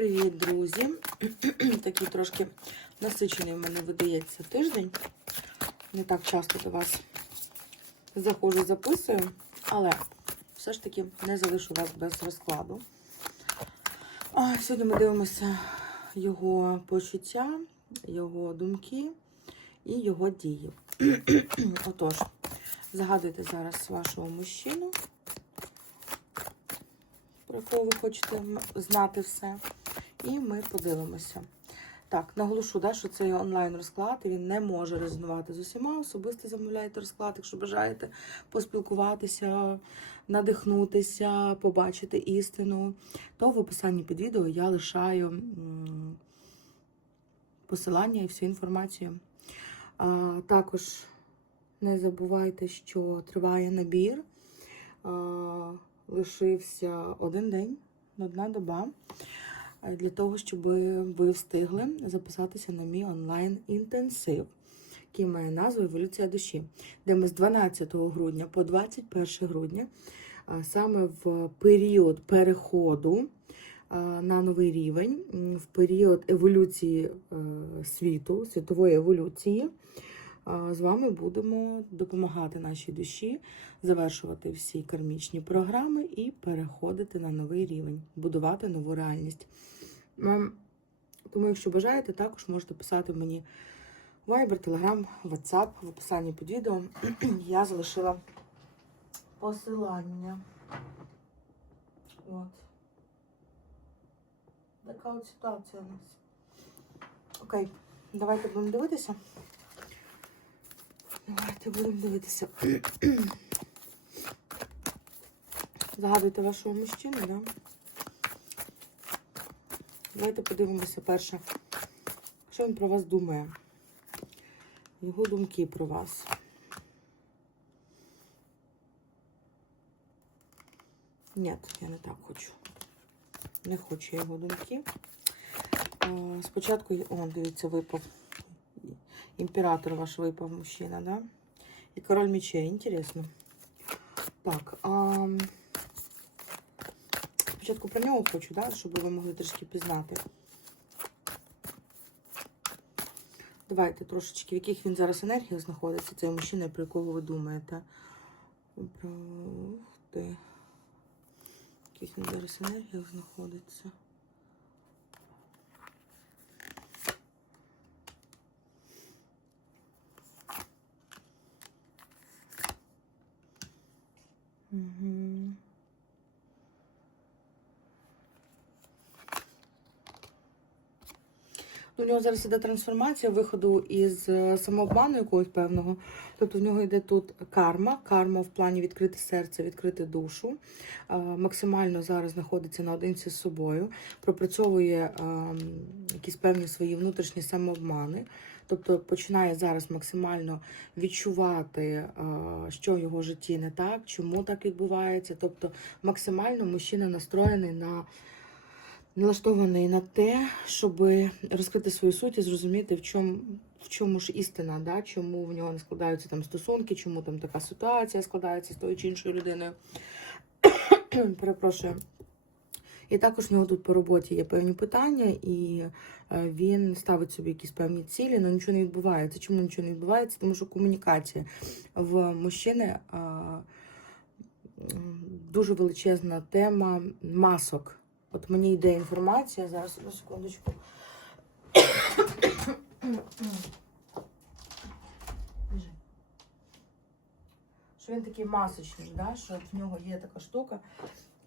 Привіт, друзі! Такий трошки насичений в мене видається тиждень. Не так часто до вас заходжу, записую, але все ж таки не залишу вас без розкладу. А, Сьогодні ми дивимося його почуття, його думки і його дії. Отож, загадуйте зараз вашого мужчину про якого ви хочете знати все. І ми подивимося. Так, наголошу, да, що це онлайн розклад, і він не може резонувати з усіма. Особисто замовляєте розклад, якщо бажаєте поспілкуватися, надихнутися, побачити істину, то в описанні під відео я лишаю посилання і всю інформацію. А, також не забувайте, що триває набір. А, лишився один день, одна доба, для того, щоб ви встигли записатися на мій онлайн-інтенсив, який має назву Еволюція душі, де ми з 12 грудня по 21 грудня, саме в період переходу на новий рівень, в період еволюції е, світу, світової еволюції. З вами будемо допомагати нашій душі завершувати всі кармічні програми і переходити на новий рівень, будувати нову реальність. Тому, якщо бажаєте, також можете писати мені Viber, Telegram, WhatsApp в описанні під відео. Я залишила посилання. От. Така от ситуація у нас. Окей, давайте будемо дивитися. Давайте будемо дивитися. Загадуйте вашого мужчину, да? Давайте подивимося перше. Що він про вас думає? Його думки про вас. Ні, я не так хочу. Не хочу я його думки. Спочатку, о, дивіться, випав. Імператор ваш випав мужчина, да? І король мечей, інтересно. Так, а... спочатку про нього хочу, да, щоб ви могли трішки пізнати. Давайте трошечки, в яких він зараз енергіях знаходиться, цей мужчина, про якого ви думаєте. Про... В яких він зараз енергіях знаходиться. У нього зараз іде трансформація виходу із е, самообману якогось певного. Тобто в нього йде тут карма, карма в плані відкрити серце, відкрити душу. Е, Максимально зараз знаходиться наодинці з собою, пропрацьовує ем, якісь певні свої внутрішні самообмани. Тобто починає зараз максимально відчувати, е, що в його житті не так, чому так відбувається. Тобто максимально мужчина настроєний на налаштований на те, щоб розкрити свою суть і зрозуміти, в чому, в чому ж істина, да? чому в нього не складаються там стосунки, чому там така ситуація складається з тою чи іншою людиною. Перепрошую. І також в нього тут по роботі є певні питання, і е, він ставить собі якісь певні цілі, але нічого не відбувається. Чому нічого не відбувається? Тому що комунікація в мужчини дуже величезна тема масок. От мені йде інформація, зараз одну секундочку. Що він такий масочний, да? що в нього є така штука.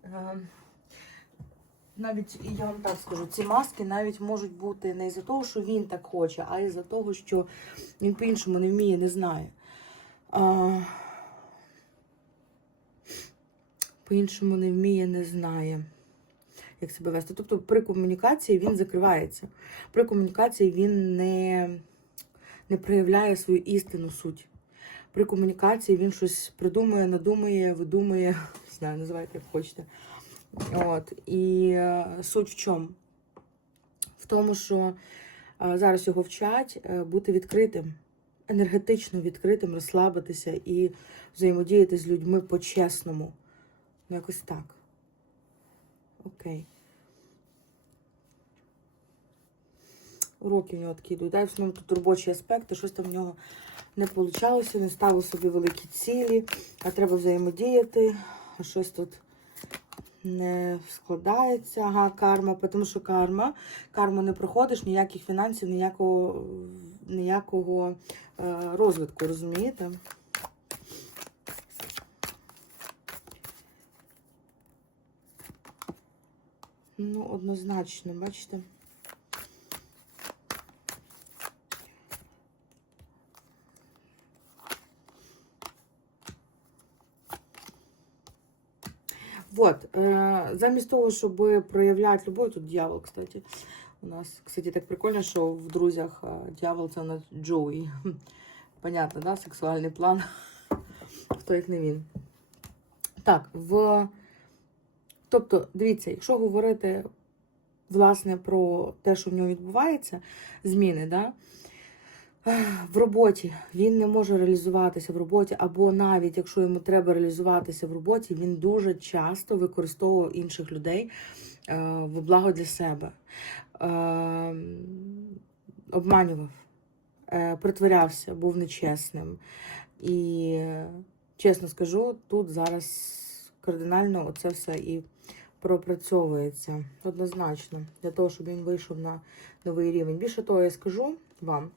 Е, Навіть я вам так скажу, ці маски навіть можуть бути не із-за того, що він так хоче, а із-за того, що він по-іншому не вміє, не знає. А, по-іншому не вміє, не знає як себе вести. Тобто при комунікації він закривається. При комунікації він не, не проявляє свою істинну суть. При комунікації він щось придумує, надумує, видумує, не знаю, називайте як хочете. От. І е, суть в чому? В тому, що е, зараз його вчать е, бути відкритим, енергетично відкритим, розслабитися і взаємодіяти з людьми по-чесному. Ну, якось так. Окей. Уроки в нього такі йдуть. В основному тут робочі аспекти, щось там в нього не вийшло, не ставив собі великі цілі, а треба взаємодіяти, а щось тут не складається. Ага, карма, тому що карма. Карму не проходиш, ніяких фінансів, ніякого, ніякого е, розвитку, розумієте? Ну, однозначно, бачите? Вот, е, замість того, щоб проявляти любов, тут дьявол, кстати. У нас, кстати, так прикольно, що в друзях е, дьявол це у нас Джоуї. Понятно, да? Сексуальний план. Хто як не він. Так, в. Тобто, дивіться, якщо говорити власне про те, що в нього відбувається, зміни, да? В роботі він не може реалізуватися в роботі, або навіть якщо йому треба реалізуватися в роботі, він дуже часто використовував інших людей е, в благо для себе, е, обманював, е, притворявся, був нечесним. І чесно скажу, тут зараз кардинально оце все і пропрацьовується однозначно для того, щоб він вийшов на новий рівень. Більше того, я скажу вам,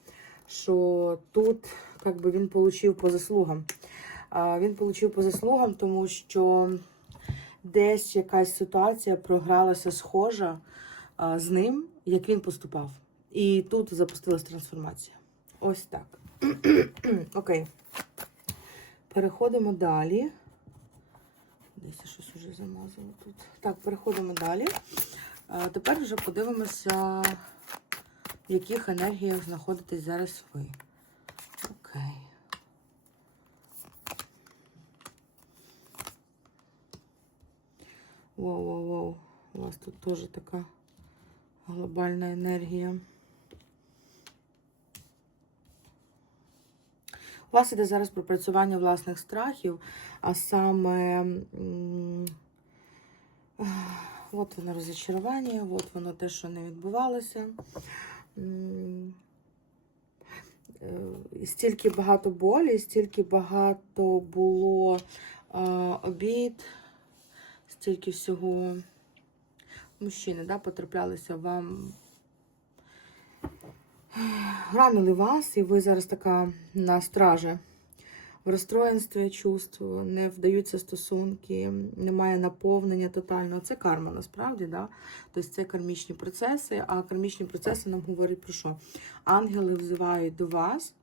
що тут как би, він отримав по заслугам. Він отримав по заслугам, тому що десь якась ситуація програлася схожа з ним, як він поступав. І тут запустилась трансформація. Ось так. Окей. Переходимо далі. Десь я щось уже замазала тут. Так, переходимо далі. Тепер вже подивимося, в яких енергіях знаходитесь зараз ви. Окей. Воу-воу-воу. У вас тут теж така глобальна енергія. У вас іде зараз пропрацювання власних страхів, а саме от воно розочарування, от воно те, що не відбувалося. Е, Стільки багато болі, стільки багато було обід, стільки всього мужчини да, потраплялися вам ранили вас, і ви зараз така на стражі. В розстроєнстві чувств, не вдаються стосунки, немає наповнення тотального. Це карма насправді, да? Тобто це кармічні процеси, а кармічні процеси нам говорять про що? Ангели взивають до вас,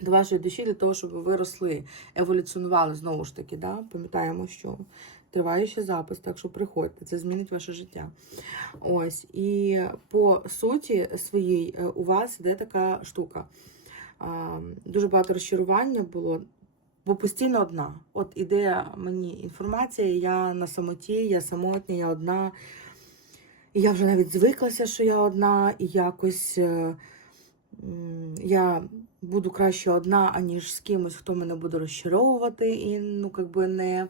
до вашої душі для того, щоб ви росли, еволюціонували знову ж таки. Да? Пам'ятаємо, що триває ще запис, так що приходьте, це змінить ваше життя. Ось, і по суті своїй е, у вас іде така штука. Дуже багато розчарування було, бо постійно одна. От іде мені інформація, я на самоті, я самотня, я одна. І я вже навіть звиклася, що я одна, і якось е, я буду краще одна, аніж з кимось, хто мене буде розчаровувати і ну, якби не,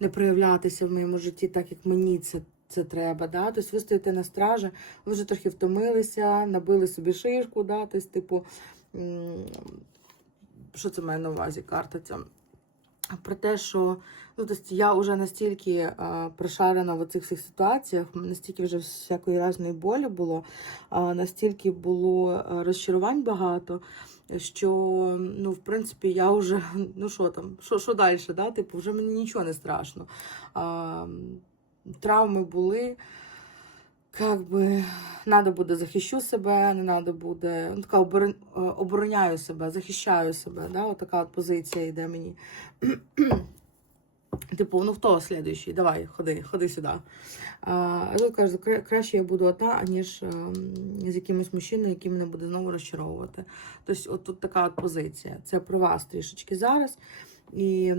не проявлятися в моєму житті, так як мені це це треба. Да? Тобто ви стоїте на стражі, ви вже трохи втомилися, набили собі шишку, да? тобто, типу, що це має на увазі карта ця? Про те, що ну, тобто я вже настільки а, прошарена в цих всіх ситуаціях, настільки вже всякої різної болі було, а, настільки було розчарувань багато, що, ну, в принципі, я вже, ну що там, що, що далі, да? типу, вже мені нічого не страшно. А, травми були. Как би, надо буде захищу себе, не надо буде. Ну, така обороняю себе, захищаю себе. Да? От така от позиція йде мені. Типу, ну хто слідуючий? Давай, ходи, ходи сюди. А тут кажу, краще я буду одна, аніж з якимось мужчиною, який мене буде знову розчаровувати. Тобто, от тут така от позиція. Це про вас трішечки зараз. І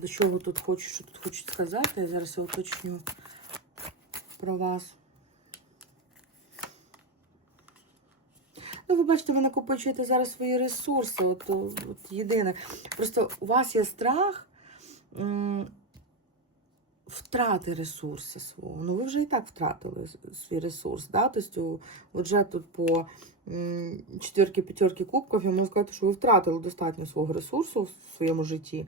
до чого тут хочу, що тут хочуть сказати, я зараз я уточню про вас. Ну, ви бачите, ви накопичуєте зараз свої ресурси. От, от єдине. Просто у вас є страх втрати ресурсу свого. Ну, ви вже і так втратили свій ресурс. Да? Тобто, вже тут по м, четвірки, п'ятерки кубків я можу сказати, що ви втратили достатньо свого ресурсу в своєму житті.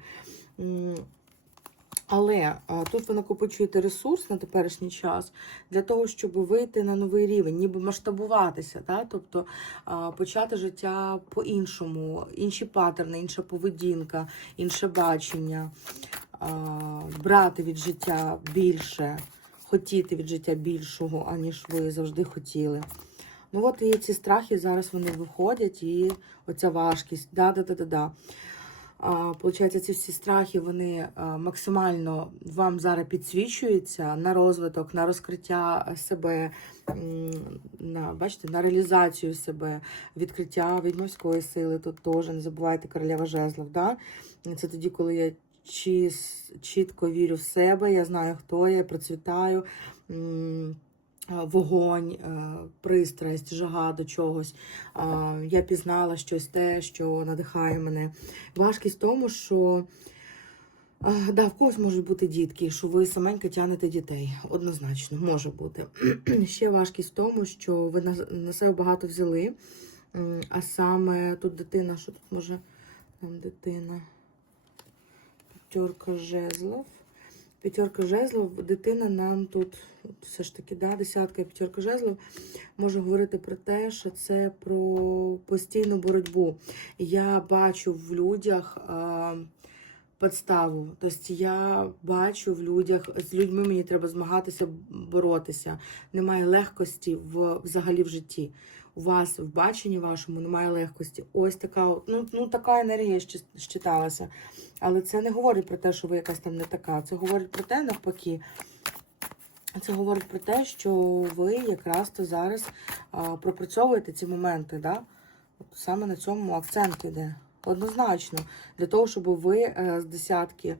Але а, тут ви накопичуєте ресурс на теперішній час для того, щоб вийти на новий рівень, ніби масштабуватися, да? тобто почати життя по-іншому, інші паттерни, інша поведінка, інше бачення, брати від життя більше, хотіти від життя більшого, аніж ви завжди хотіли. Ну от і ці страхи зараз вони виходять, і оця важкість. Да-да-да-да-да. Получається, ці всі страхи вони максимально вам зараз підсвічуються на розвиток, на розкриття себе, на, бачите, на реалізацію себе, відкриття відьмовської сили. Тут теж не забувайте королева жезлов. Да? Це тоді, коли я чіс, чітко вірю в себе, я знаю, хто я, процвітаю. А, Вогонь, е, пристрасть, жага до чогось. Я пізнала щось те, що надихає мене. Важкість в тому, що а, да, в когось можуть бути дітки, що ви саменько тянете дітей. Однозначно, може бути. Ще важкість в тому, що ви на себе багато взяли. А саме тут дитина, що тут може там дитина? П'ятерка жезлов. П'ятерка жезлов, дитина нам тут, все ж таки, да, десятка і п'ятерка жезлов може говорити про те, що це про постійну боротьбу. Я бачу в людях а, підставу. Тобто я бачу в людях, з людьми мені треба змагатися, боротися. Немає легкості в, взагалі в житті. У вас в баченні вашому немає легкості. Ось така, ну, ну така енергія щиталася. Але це не говорить про те, що ви якась там не така. Це говорить про те, навпаки. Це говорить про те, що ви якраз то зараз а, пропрацьовуєте ці моменти. Да? От саме на цьому акцент іде. Однозначно, для того, щоб ви е, з десятки.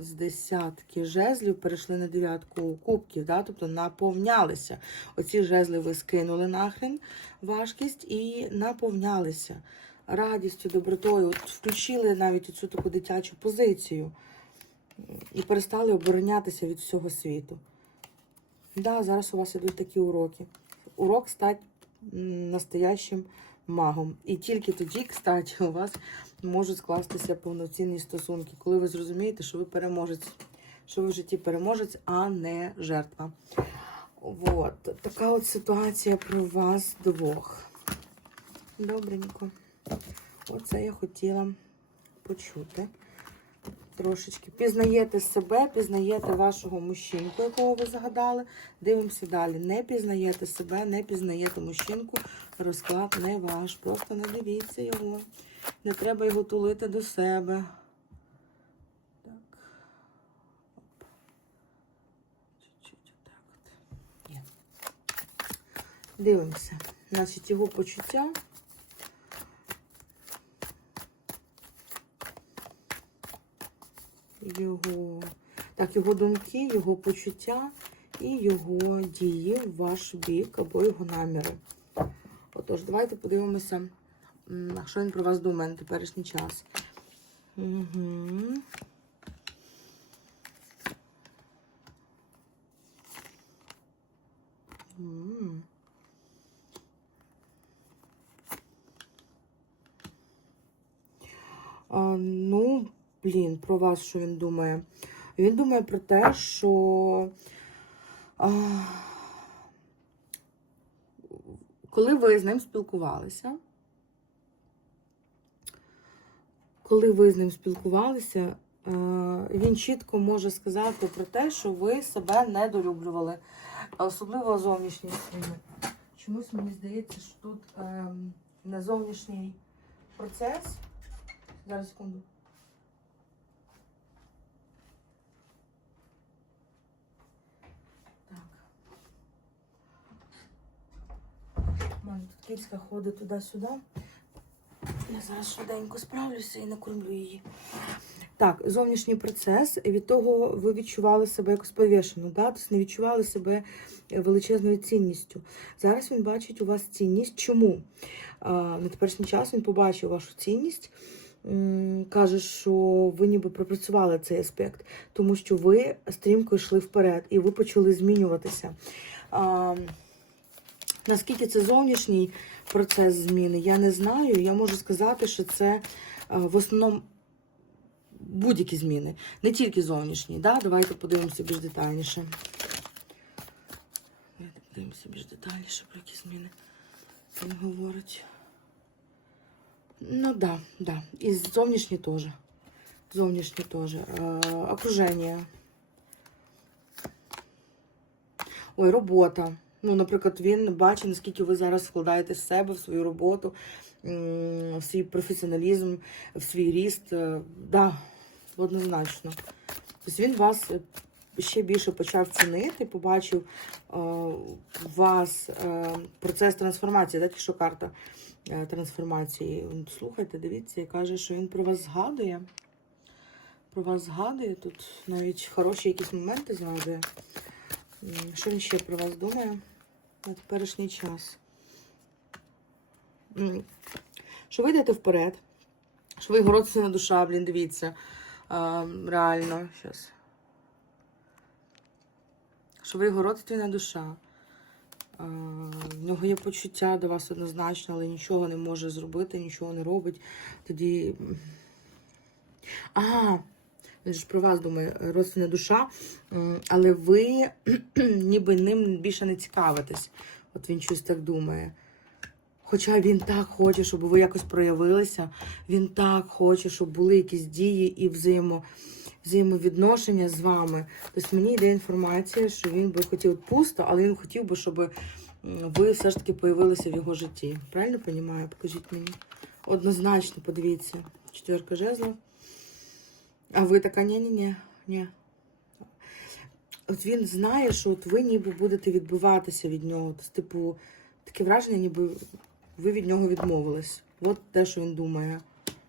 З десятки жезлів перейшли на дев'ятку кубків, да? тобто наповнялися. Оці жезли ви скинули нахрен важкість і наповнялися радістю, добротою. От включили навіть цю таку дитячу позицію і перестали оборонятися від всього світу. Да, зараз у вас ідуть такі уроки. Урок стати настоящим магом. І тільки тоді, кстати, у вас можуть скластися повноцінні стосунки, коли ви зрозумієте, що ви переможець, що ви в житті переможець, а не жертва. От, Така от ситуація про вас двох. Добренько. Оце я хотіла почути. Трошечки пізнаєте себе, пізнаєте вашого мужчинку, якого ви загадали. Дивимося далі. Не пізнаєте себе, не пізнаєте мужчинку. Розклад не ваш. Просто не дивіться його. Не треба його тулити до себе. Так. Чуть-чуть отак от. Дивимося. Значить, його почуття. Його, так, його думки, його почуття і його дії в ваш бік або його наміри. Отож, давайте подивимося, що він про вас думає на теперішній час. Угу. Ну, блін, про вас, що він думає? Він думає про те, що а, коли ви з ним спілкувалися, коли ви з ним спілкувалися, е, він чітко може сказати про те, що ви себе недолюблювали, особливо зовнішній свою. Чомусь мені здається, що тут ем, на зовнішній процес. Зараз секунду. Так. У мене тут кицька ходить туди-сюди. Я зараз швиденько справлюся і накормлю її. Так, зовнішній процес. Від того ви відчували себе якось повішено, да? тобто не відчували себе величезною цінністю. Зараз він бачить у вас цінність. Чому? На теперішній час він побачив вашу цінність каже, що ви ніби пропрацювали цей аспект, тому що ви стрімко йшли вперед і ви почали змінюватися. Наскільки це зовнішній процес зміни, я не знаю. Я можу сказати, що це в основному будь-які зміни, не тільки зовнішні. Да? Давайте подивимося більш детальніше. Давайте подивимося більш детальніше, про які зміни він говорить. Ну да, да. І зовнішні теж. Зовнішні теж. Е, окруження. Ой, робота. Ну, наприклад, він бачить, наскільки ви зараз вкладаєте в себе, в свою роботу, в свій професіоналізм, в свій ріст. Е, Да, однозначно. Тобто він вас е, ще більше почав цінити, побачив е, у вас процес трансформації, так, що карта трансформації. Слухайте, дивіться, каже, що він про вас згадує. Про вас згадує. Тут навіть хороші якісь моменти згадує. Що він ще про вас думає на теперішній час? Що ви йдете вперед, що ви городська душа, блін, дивіться. А, реально, зараз. Що ви його родственна душа. В нього є почуття до вас однозначно, але нічого не може зробити, нічого не робить. Тоді. м, А, він ж про вас думає, родственна душа, але ви ніби ним більше не цікавитесь. От він щось так думає. Хоча він так хоче, щоб ви якось проявилися, він так хоче, щоб були якісь дії і взаємо, взаємовідношення з вами. Тобто мені йде інформація, що він би хотів пусто, але він хотів би, щоб ви все ж таки появилися в його житті. Правильно розумію? Покажіть мені. Однозначно, подивіться. Четверка жезлов. А ви така, ні-ні-ні, ні. От він знає, що от ви ніби будете відбиватися від нього. Тобто, типу, таке враження, ніби ви від нього відмовились. От те, що він думає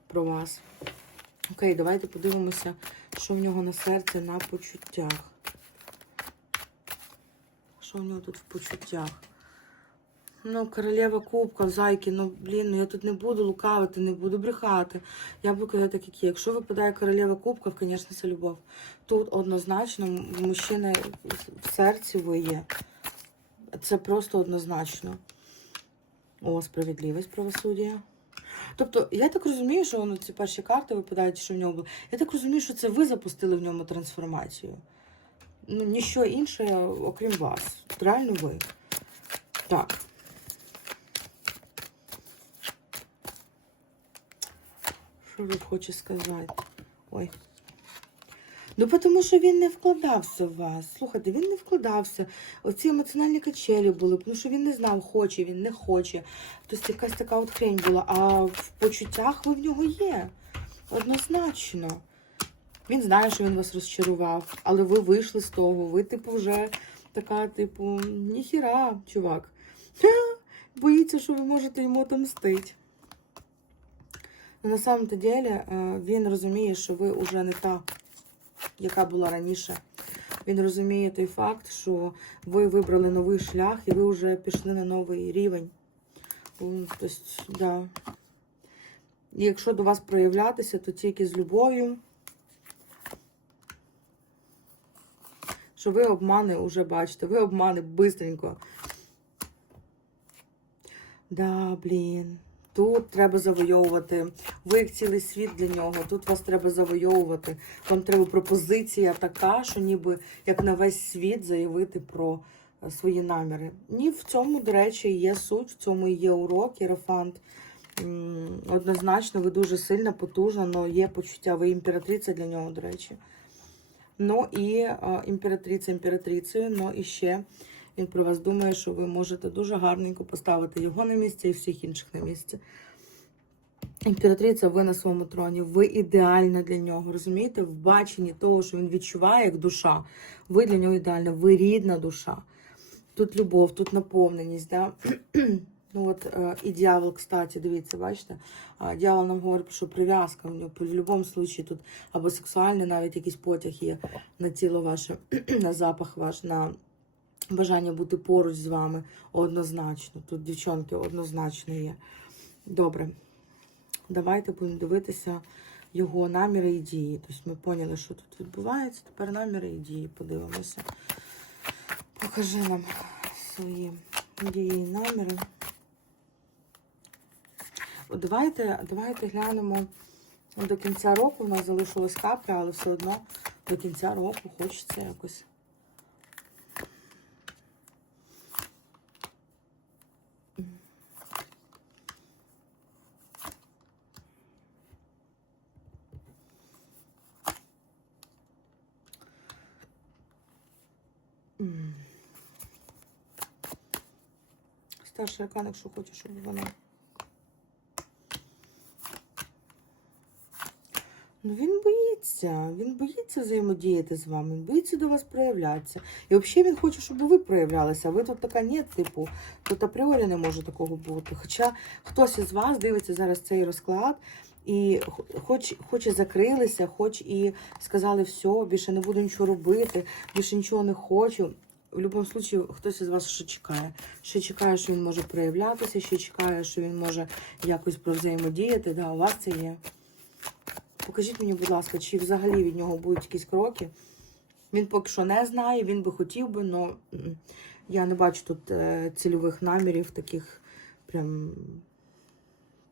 про вас. Окей, давайте подивимося, що в нього на серці на почуттях. Що в нього тут в почуттях? Ну, королева кубка, зайки, ну блін, ну я тут не буду лукавити, не буду брехати. Я буду казати так, як є. Якщо випадає королева кубків, звісно, це любов. Тут однозначно в мужчини в серці ви є. Це просто однозначно. О, справедливість, правосуддя. Тобто, я так розумію, що воно ці перші карти випадають, що в нього було. Я так розумію, що це ви запустили в ньому трансформацію. Ну, ніщо інше, окрім вас. Реально ви. Так. Що хоче сказати? Ой. Ну, тому що він не вкладався в вас. Слухайте, він не вкладався. Оці емоціональні качелі були, тому що він не знав, хоче він, не хоче. Тобто якась така от хрень була. А в почуттях ви в нього є. Однозначно. Він знає, що він вас розчарував, але ви вийшли з того. Ви, типу, вже така, типу, ніхіра, чувак. Боїться, що ви можете йому отомстити. Ну, на самом-то деле, е, він розуміє, що ви вже не та, яка була раніше. Він розуміє той факт, що ви вибрали новий шлях і ви вже пішли на новий рівень. Тобто, да. І якщо до вас проявлятися, то тільки з любов'ю. Що ви обмани вже бачите, ви обмани бистренько. Да, блін. Тут треба завойовувати. Ви як цілий світ для нього. Тут вас треба завойовувати. Вам треба пропозиція така, що ніби як на весь світ заявити про е, свої наміри. Ні, в цьому, до речі, є суть, в цьому і є урок, єрофант. Однозначно, ви дуже сильна, потужна, але є почуття. Ви імператриця для нього, до речі. Ну і е, імператриця імператрицею, ну і ще він про вас думає, що ви можете дуже гарненько поставити його на місце і всіх інших на місце. Імператриця, ви на своєму троні, ви ідеальна для нього. Розумієте? В баченні того, що він відчуває як душа, ви для нього ідеальна, ви рідна душа. Тут любов, тут наповненість. Да? Ну от е, і дьявол, кстати, дивіться, бачите? Дьявол нам говорить, що прив'язка в нього в будь-якому випадку тут або сексуальний, навіть якийсь потяг є на тіло ваше, на запах ваш, на бажання бути поруч з вами однозначно. Тут дівчонки однозначно є. Добре. давайте будемо дивитися його наміри і дії. Тобто ми поняли, що тут відбувається. Тепер наміри і дії подивимося. Покажи нам свої дії і наміри. Давайте, давайте глянемо до кінця року. У нас залишилась капля, але все одно до кінця року хочеться якось. Старший аркан, якщо хочеш, щоб вона. Ну він боїться, він боїться взаємодіяти з вами, він боїться до вас проявлятися. І взагалі він хоче, щоб ви проявлялися. А ви тут така ні, типу, тут апріорі не може такого бути. Хоча хтось із вас дивиться зараз цей розклад і хоч, хоч і закрилися, хоч і сказали, все, більше не буду нічого робити, більше нічого не хочу. В будь-якому випадку хтось із вас ще чекає. Ще чекає, що він може проявлятися, ще чекає, що він може якось взаємодіяти. Да, у вас це є. Покажіть мені, будь ласка, чи взагалі від нього будуть якісь кроки. Він поки що не знає, він би хотів би, але я не бачу тут е, цільових намірів, таких прям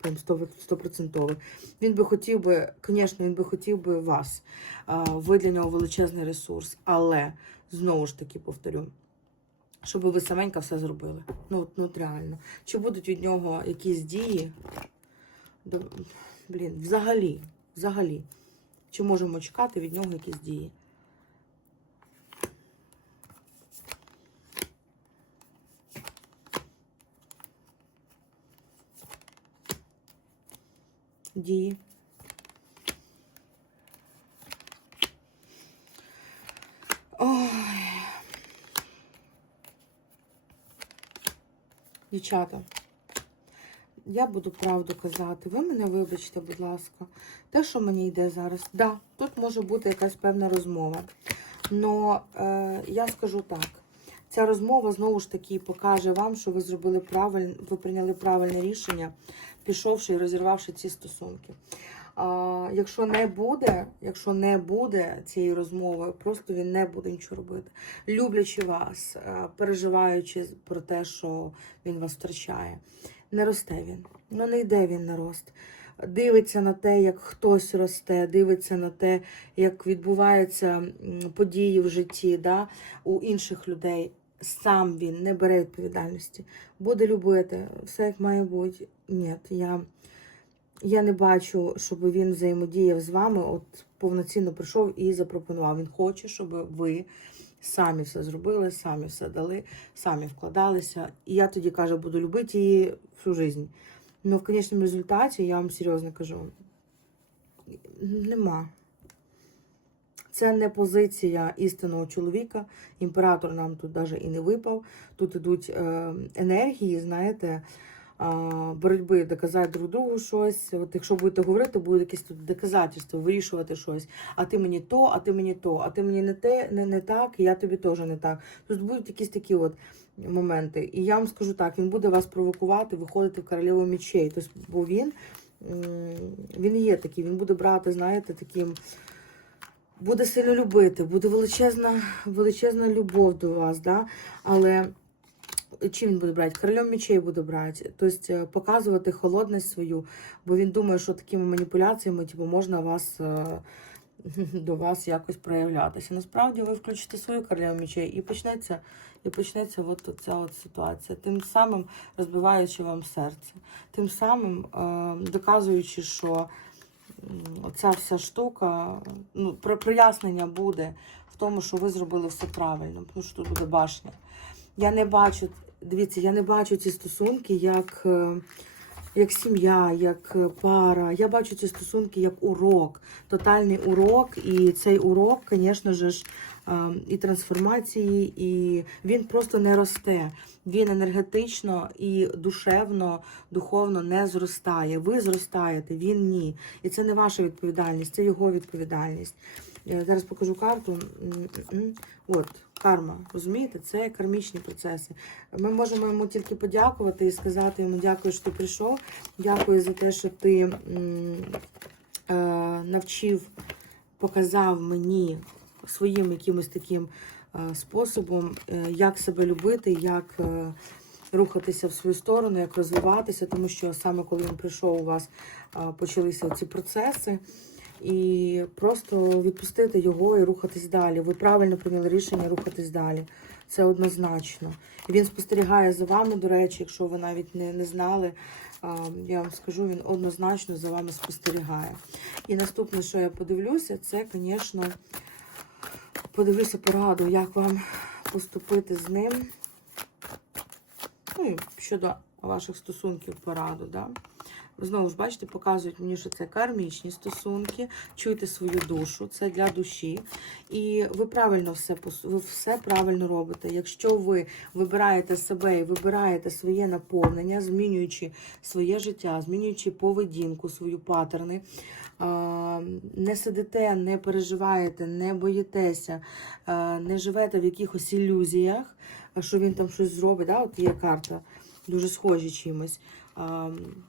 прям 100%. Він би хотів би, звісно, він би хотів би вас. Ви для нього величезний ресурс. Але знову ж таки повторю, щоб ви саменька все зробили. Ну, от- ну от реально. Чи будуть від нього якісь дії? До- Блін, взагалі, взагалі. Чи можемо чекати від нього якісь дії? Дії. Ой. Дівчата, я буду правду казати. Ви мене вибачте, будь ласка. Те, що мені йде зараз, да, тут може бути якась певна розмова. Но е, я скажу так. Ця розмова знову ж таки покаже вам, що ви зробили правильно, ви прийняли правильне рішення, пішовши і розірвавши ці стосунки. Якщо не буде, якщо не буде цієї розмови, просто він не буде нічого робити. Люблячи вас, е, переживаючи про те, що він вас втрачає. Не росте він. Ну не йде він на рост. Дивиться на те, як хтось росте, дивиться на те, як відбуваються події в житті да, у інших людей. Сам він не бере відповідальності. Буде любити, все як має бути. Ні, я, я не бачу, щоб він взаємодіяв з вами, от повноцінно прийшов і запропонував. Він хоче, щоб ви самі все зробили, самі все дали, самі вкладалися. І я тоді кажу, буду любити її всю життя. Ну, в конечному результаті, я вам серйозно кажу, нема. Це не позиція істинного чоловіка. Імператор нам тут навіть і не випав. Тут ідуть е, енергії, знаєте, боротьби доказати друг другу щось. От якщо будете говорити, будуть якісь тут доказательства, вирішувати щось. А ти мені то, а ти мені то, а ти мені не те, не, не так, і я тобі теж не так. Тут будуть якісь такі от моменти. І я вам скажу так: він буде вас провокувати, виходити в королеву мечей. Тобто, бо він, він є такий, він буде брати, знаєте, таким. Буде сильно любити, буде величезна, величезна любов до вас, да? але чим він буде брати? Королем мечей буде брати. Тобто е, показувати холодність свою, бо він думає, що такими маніпуляціями типу, можна вас, е, до вас якось проявлятися. Насправді ви включите свою королеву мечей і почнеться, і почнеться от ця от ситуація. Тим самим розбиваючи вам серце, тим самим е, доказуючи, що м, оця вся штука, ну, прояснення буде в тому, що ви зробили все правильно, тому що тут буде башня. Я не бачу, дивіться, я не бачу ці стосунки як, е, як сім'я, як е, пара. Я бачу ці стосунки як урок, тотальний урок. І цей урок, звісно ж, і трансформації, і він просто не росте. Він енергетично і душевно, духовно не зростає. Ви зростаєте, він ні. І це не ваша відповідальність, це його відповідальність. Я зараз покажу карту. От, карма. Розумієте, це кармічні процеси. Ми можемо йому тільки подякувати і сказати йому дякую, що ти прийшов. Дякую за те, що ти е, навчив, показав мені своїм якимось таким е, способом, е, як себе любити, як е, рухатися в свою сторону, як розвиватися, тому що саме коли він прийшов, у вас почалися ці процеси. І просто відпустити його і рухатись далі. Ви правильно прийняли рішення рухатись далі. Це однозначно. І він спостерігає за вами, до речі, якщо ви навіть не, не знали, я вам скажу, він однозначно за вами спостерігає. І наступне, що я подивлюся, це, звісно, подивлюся пораду, як вам поступити з ним. Ну і щодо ваших стосунків пораду, да? Знову ж бачите, показують мені, що це кармічні стосунки. Чуйте свою душу, це для душі. І ви правильно все ви все правильно робите. Якщо ви вибираєте себе і вибираєте своє наповнення, змінюючи своє життя, змінюючи поведінку, свою паттерни, не сидите, не переживаєте, не боїтеся, не живете в якихось ілюзіях, що він там щось зробить. Да? От є карта, дуже схожі чимось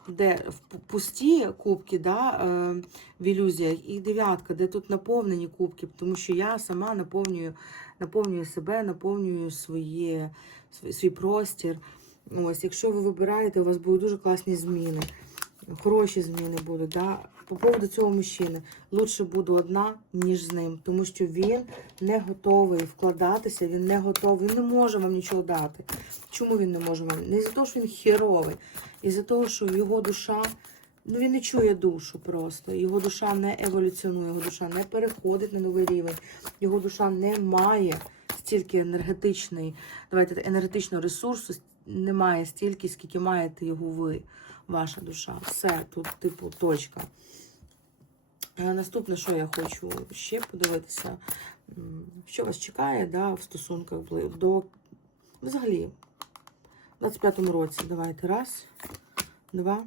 де пусті кубки, да, е, в ілюзіях, і дев'ятка, де тут наповнені кубки, тому що я сама наповнюю, наповнюю себе, наповнюю своє, свій простір. Ось, якщо ви вибираєте, у вас будуть дуже класні зміни, хороші зміни будуть. Да? По поводу цього мужчини, лучше буду одна, ніж з ним, тому що він не готовий вкладатися, він не готовий, він не може вам нічого дати. Чому він не може вам? Не за те, що він херовий, і за того, що його душа, ну він не чує душу просто. Його душа не еволюціонує, його душа не переходить на новий рівень, його душа не має стільки енергетичний, давайте енергетичного ресурсу, не має стільки, скільки маєте його ви, ваша душа. Все, тут, типу, точка. Е, Наступне, що я хочу ще подивитися, що вас чекає да, в стосунках до взагалі в 25-му році. Давайте. Раз, два,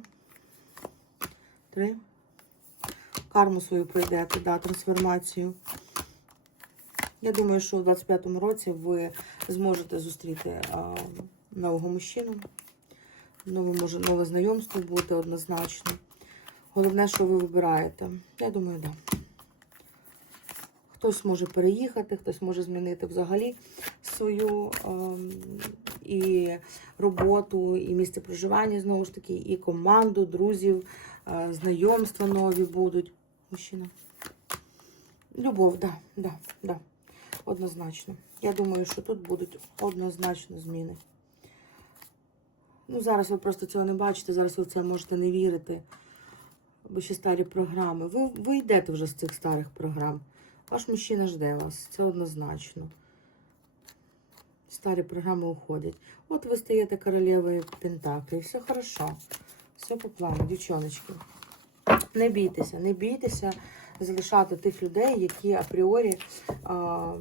три. Карму свою пройдете, да, трансформацію. Я думаю, що у 25-му році ви зможете зустріти а, нового мужчину. Нове, може, нове знайомство буде однозначно. Головне, що ви вибираєте. Я думаю, так. Да. Хтось може переїхати, хтось може змінити взагалі свою ем, і роботу, і місце проживання, знову ж таки, і команду, друзів, е, знайомства нові будуть. Мужчина. Любов, да, да, да. Однозначно. Я думаю, що тут будуть однозначно зміни. Ну, зараз ви просто цього не бачите, зараз ви в це можете не вірити. Бо ще старі програми. Ви, ви йдете вже з цих старих програм. Ваш мужчина жде вас, це однозначно. Старі програми уходять. От ви стаєте королевою Пентаклі, все хорошо. Все по плану, дівчоночки. Не бійтеся, не бійтеся залишати тих людей, які апріорі а,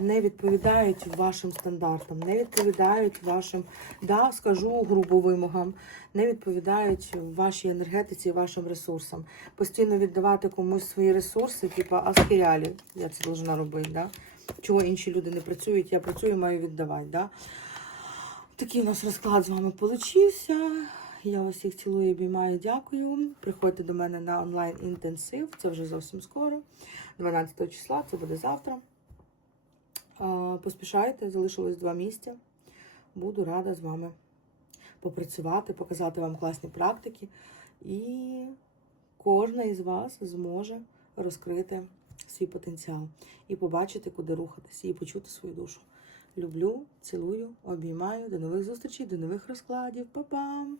не відповідають вашим стандартам, не відповідають вашим, да, скажу грубо вимогам, не відповідають вашій енергетиці, вашим ресурсам. Постійно віддавати комусь свої ресурси, типу, а я це должна робити, да? чого інші люди не працюють, я працюю, маю віддавати. Да? Такий у нас розклад з вами получився. Я вас всіх цілую, обіймаю, дякую. Приходьте до мене на онлайн-інтенсив. Це вже зовсім скоро. 12 числа, це буде завтра. Поспішайте, залишилось два місця. Буду рада з вами попрацювати, показати вам класні практики. І кожна із вас зможе розкрити свій потенціал і побачити, куди рухатися, і почути свою душу. Люблю, цілую, обіймаю. До нових зустрічей, до нових розкладів. Па-пам!